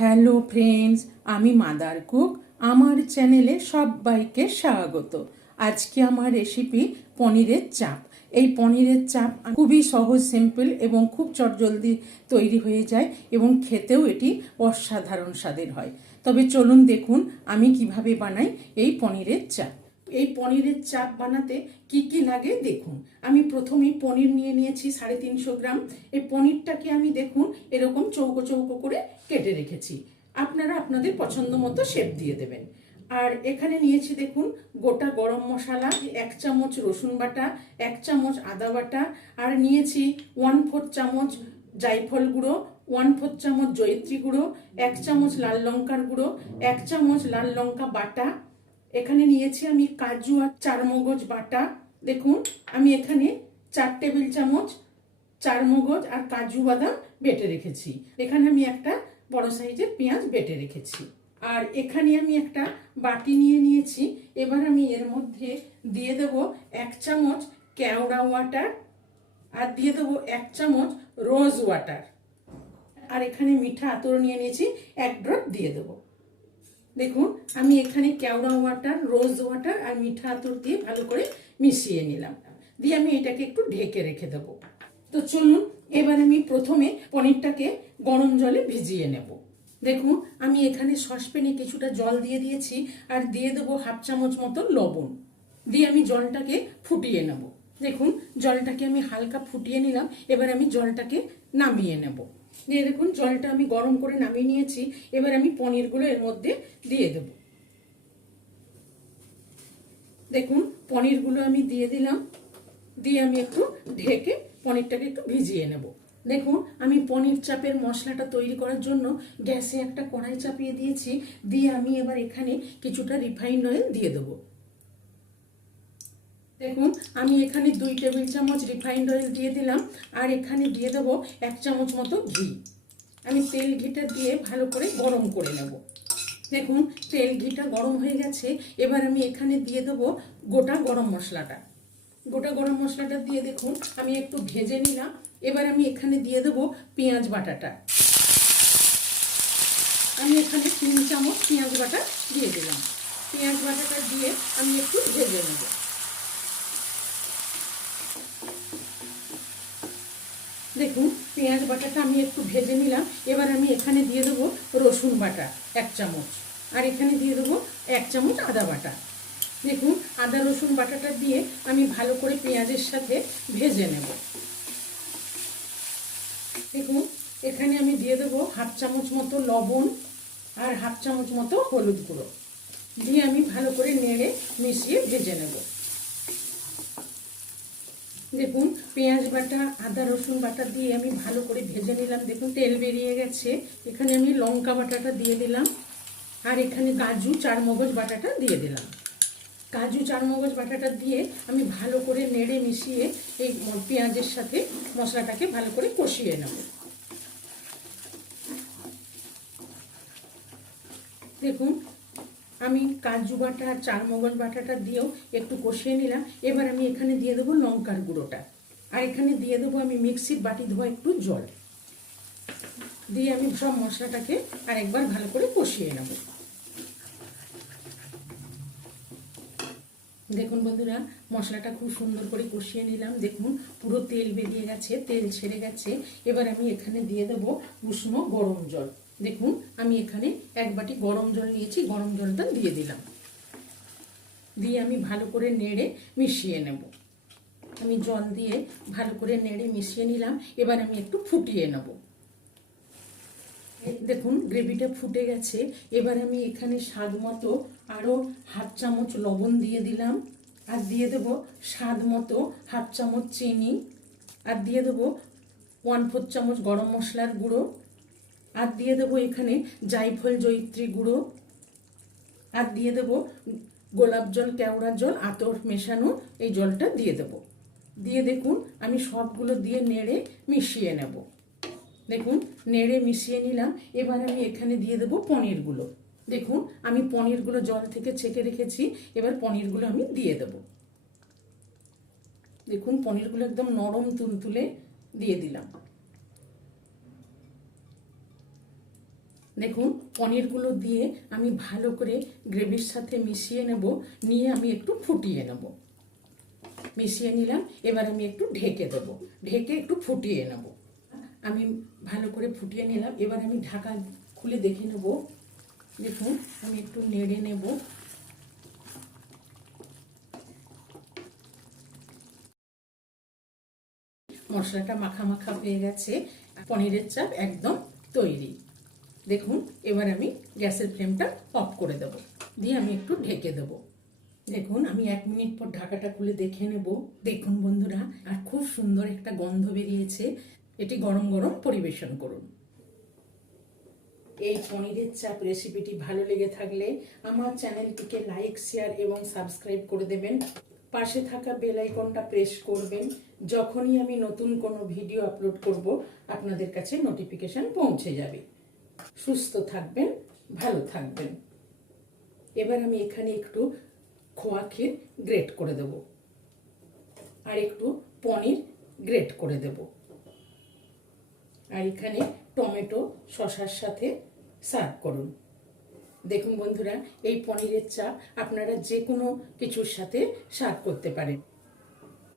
Hello friends, আমি mother cook. আমার চ্যানেলে সবাইকে স্বাগত। আজকে আমার রেসিপি পনিরের চাপ। এই পনিরের চাপ খুবই সহজ, সিম্পল এবং খুব চটজলদি তৈরি হয়ে যায় এবং খেতেও এটি অসাধারণ স্বাদের হয়। তবে চলুন দেখুন আমি কিভাবে বানাই এই পনিরের চাপ। এই পনিরের চাপ বানাতে কি কি লাগে দেখুন। আমি প্রথমেই পনির নিয়ে নিয়েছি 350 গ্রাম। এই পনিরটাকে আমি দেখুন এরকম চৌকো চৌকো করে কেটে রেখেছি। আপনারা আপনাদের পছন্দ মতো শেপ দিয়ে দেবেন। আর এখানে নিয়েছি দেখুন গোটা গরম মশলা, 1 চামচ রসুন বাটা, 1 চামচ আদা বাটা, আর নিয়েছি 1/4 চামচ জায়ফল গুঁড়ো, 1/4 চামচ জয়িত্রী গুঁড়ো, 1 চামচ লাল লঙ্কার গুঁড়ো, 1 চামচ লাল লঙ্কা বাটা। এখানে নিয়েছি আমি কাজু আর চারমগজ বাটা। দেখুন আমি এখানে 4 টেবিল চামচ চারমগজ আর কাজু বাদাম বেটে রেখেছি। এখানে আমি একটা বড় সাইজের পেঁয়াজ বেটে রেখেছি। আর এখানে আমি একটা বাটি নিয়ে নিয়েছি। এবার আমি এর মধ্যে দিয়ে দেব 1 চামচ কেওড়া ওয়াটার আর দিয়ে দেবো 1 চামচ রোজ ওয়াটার। আর এখানে মিঠা আতর নিয়ে নিয়েছি, 1 ড্রপ দিয়ে দেবো। দেখুন আমি এখানে কেওড়া ওয়াটার, রোজ ওয়াটার আর মিঠা আতর দিয়ে ভালো করে মিশিয়ে নিলাম। দিয়ে আমি এটাকে একটু ঢেকে রেখে দেবো। তো চলুন এবার আমি প্রথমে পনিরটাকে গরম জলে ভিজিয়ে নেব। দেখুন আমি এখানে সসপ্যানে কিছুটা জল দিয়ে দিয়েছি আর দিয়ে দেবো 1/2 চামচ মতো লবণ। দিয়ে আমি জলটাকে ফুটিয়ে নেব। দেখুন জলটাকে আমি হালকা ফুটিয়ে নিলাম। এবার আমি জলটাকে নামিয়ে নেব। দিয়ে দেখুন জলটা আমি গরম করে নামিয়ে নিয়েছি। এবার আমি পনিরগুলো এর মধ্যে দিয়ে দেব। দেখুন পনিরগুলো আমি দিয়ে দিলাম। দিয়ে আমি একটু ঢেকে পনিরটাকে একটু ভিজিয়ে নেব। দেখুন আমি পনির চাপের মশলাটা তৈরি করার জন্য গ্যাসে একটা কড়াই চাপিয়ে দিয়েছি। দিয়ে আমি এবার এখানে কিছুটা রিফাইন্ড অয়েল দিয়ে দেবো। দেখুন আমি এখানে 2 টেবিল চামচ রিফাইন্ড অয়েল দিয়ে দিলাম। আর এখানে দিয়ে দেবো 1 চামচ মতো ঘি। আমি তেল ঘিটা দিয়ে ভালো করে গরম করে নেব। দেখুন তেল ঘিটা গরম হয়ে গেছে। এবার আমি এখানে দিয়ে দেবো গোটা গরম মশলাটা। গোটা গরম মশলাটা দিয়ে দেখুন আমি একটু ভেজে নিলাম। এবার আমি এখানে দিয়ে দেবো পেঁয়াজ বাটাটা। আমি এখানে 3 চামচ পেঁয়াজ বাটা দিয়ে দিলাম। পেঁয়াজ বাটাটা দিয়ে আমি একটু ভেজে নেব। দেখুন পেঁয়াজ বাটাটা আমি একটু ভেজে নিলাম। এবার আমি এখানে দিয়ে দেবো রসুন বাটা 1 চামচ আর এখানে দিয়ে দেবো 1 চামচ আদা বাটা। দেখুন আদা রসুন বাটাটা দিয়ে আমি ভালো করে পেঁয়াজের সাথে ভেজে নেব। দেখুন এখানে আমি দিয়ে দেবো 1/2 চামচ মতো লবণ আর 1/2 চামচ মতো হলুদ গুঁড়ো। দিয়ে আমি ভালো করে নেড়ে মিশিয়ে ভেজে নেব। দেখুন পেঁয়াজ বাটা আদা রসুন বাটা দিয়ে আমি ভালো করে ভেজে নিলাম। দেখুন তেল বেরিয়ে গেছে। এখানে আমি লঙ্কা বাটাটা দিয়ে দিলাম আর এখানে কাজু চারমগজ বাটাটা দিয়ে দিলাম। কাজু চারমগজ বাটাটা দিয়ে আমি ভালো করে নেড়ে মিশিয়ে এই পেঁয়াজের সাথে মশলাটাকে ভালো করে কষিয়ে নেব। দেখুন আমি কাজু বাটা আর চারমগজ বাটাটা দিয়েও একটু কষিয়ে নিলাম। এবার আমি এখানে দিয়ে দেবো লঙ্কার গুঁড়োটা আর এখানে দিয়ে দেবো আমি মিক্সির বাটি ধোয়া একটু জল। দিয়ে আমি সব মশলাটাকে আরেকবার ভালো করে কষিয়ে নেব। দেখুন বন্ধুরা মশলাটা খুব সুন্দর করে কষিয়ে নিলাম। দেখুন পুরো তেল বেরিয়ে গেছে, তেল ছেড়ে গেছে। এবার আমি এখানে দিয়ে দেবো উষ্ণ গরম জল। দেখুন আমি এখানে 1 বাটি গরম জল নিয়েছি, গরম জলটা দিয়ে দিলাম। দিয়ে আমি ভালো করে নেড়ে মিশিয়ে নেব। আমি জল দিয়ে ভালো করে নেড়ে মিশিয়ে নিলাম। এবার আমি একটু ফুটিয়ে নেব। দেখুন গ্রেভিটা ফুটে গেছে। এবার আমি এখানে স্বাদ মতো আরও 1/2 চামচ লবণ দিয়ে দিলাম আর দিয়ে দেবো স্বাদ মতো 1/2 চামচ চিনি আর দিয়ে দেবো 1/4 চামচ গরম মশলার গুঁড়ো আর দিয়ে দেবো এখানে জায়ফল জয়িত্রী গুঁড়ো আর দিয়ে দেবো গোলাপ জল, কেওড়া জল, আতর মেশানো এই জলটা দিয়ে দেবো। দিয়ে দেখুন আমি সবগুলো দিয়ে নেড়ে মিশিয়ে নেব। দেখুন নেড়ে মিশিয়ে নিলাম। এবার আমি এখানে দিয়ে দেবো পনিরগুলো। দেখুন আমি পনিরগুলো জল থেকে ছেঁকে রেখেছি। এবার পনিরগুলো আমি দিয়ে দেব। দেখুন পনিরগুলো একদম নরম তুলতুলে দিয়ে দিলাম। দেখুন পনিরগুলো দিয়ে আমি ভালো করে গ্রেভির সাথে মিশিয়ে নেব, নিয়ে আমি একটু ফুটিয়ে নেব। মিশিয়ে নিলাম, এবার আমি একটু ঢেকে দেব, ঢেকে একটু ফুটিয়ে নেব। আমি ভালো করে ফুটিয়ে নিলাম, এবার আমি ঢাকা খুলে দেখে নেব। দেখুন আমি একটু নেড়ে নেব। মশলাটা মাখা মাখা হয়ে গেছে, পনিরের চাপ একদম তৈরি। দেখুন এবার আমি গ্যাসের ফ্লেমটা অফ করে দেব, দিয়ে আমি একটু ঢেকে দেব। দেখুন আমি 1 মিনিট পর ঢাকাটা খুলে দেখে নেব। দেখুন বন্ধুরা, আর খুব সুন্দর একটা গন্ধ বেরিয়েছে। এটি গরম গরম পরিবেশন করুন। এই পনিরের চাপ রেসিপিটি ভালো লেগে থাকলে আমার চ্যানেলটিকে লাইক, শেয়ার এবং সাবস্ক্রাইব করে দেবেন। পাশে থাকা বেল আইকনটা প্রেস করবেন। যখনই আমি নতুন কোনো ভিডিও আপলোড করব, আপনাদের কাছে নোটিফিকেশন পৌঁছে যাবে। সুস্থ থাকবেন, ভালো থাকবেন। এবার আমি এখানে একটু খোয়া ক্ষীর গ্রেট করে দেব, আর একটু পনির গ্রেট করে দেব, আর এখানে টমেটো শসার সাথে সার্ভ করুন। দেখুন বন্ধুরা, এই পনিরের চাপ আপনারা যে কোনো কিছুর সাথে সার্ভ করতে পারেন।